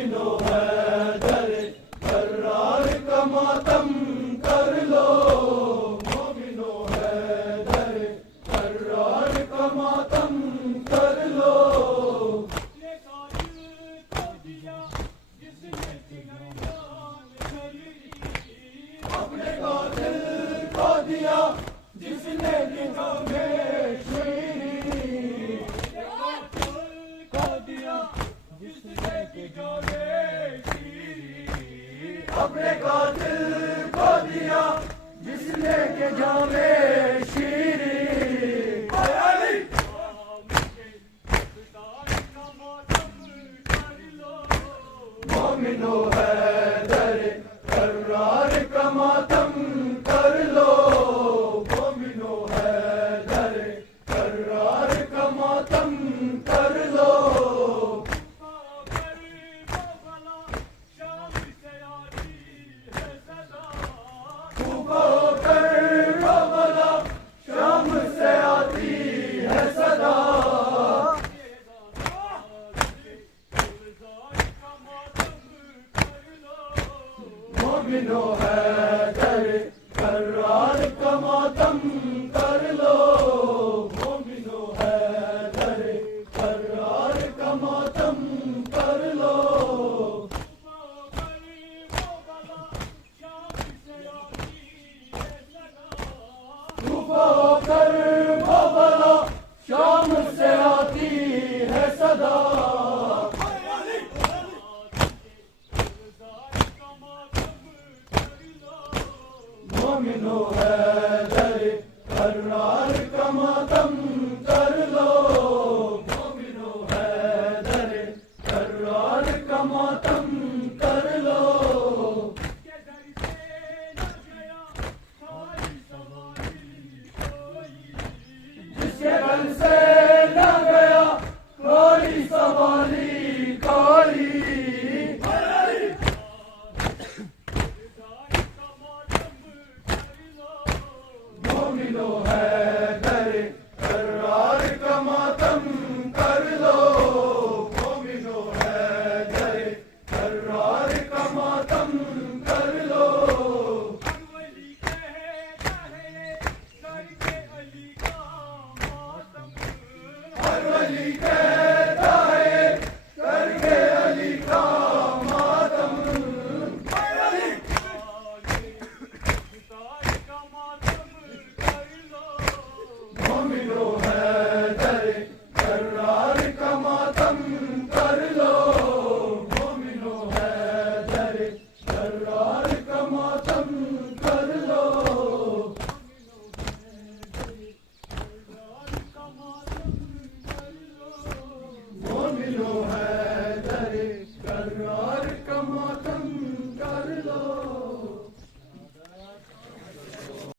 مومنو حیدر کرار کا ماتم کر لو، مومنو حیدر کرار کا ماتم کر لو۔ اپنے قاتل کو دیا جس نے لکھا میں شیری، اپنے قاتل کو دیا جس نے کہ جام شیری۔ مومنو حیدر کرار کا ماتم کر لو، مومنو حیدر کرار کا ماتم کر لو۔ مومنو حیدر کرار کا ماتم کر لو، مومنو حیدر کرار کا ماتم کر لو۔ صبح ہو کر وہ بلا شام سے آتی ہے صدا، مومنو حیدر کرار کا ماتم کر لو، مومنو حیدر کرار کا ماتم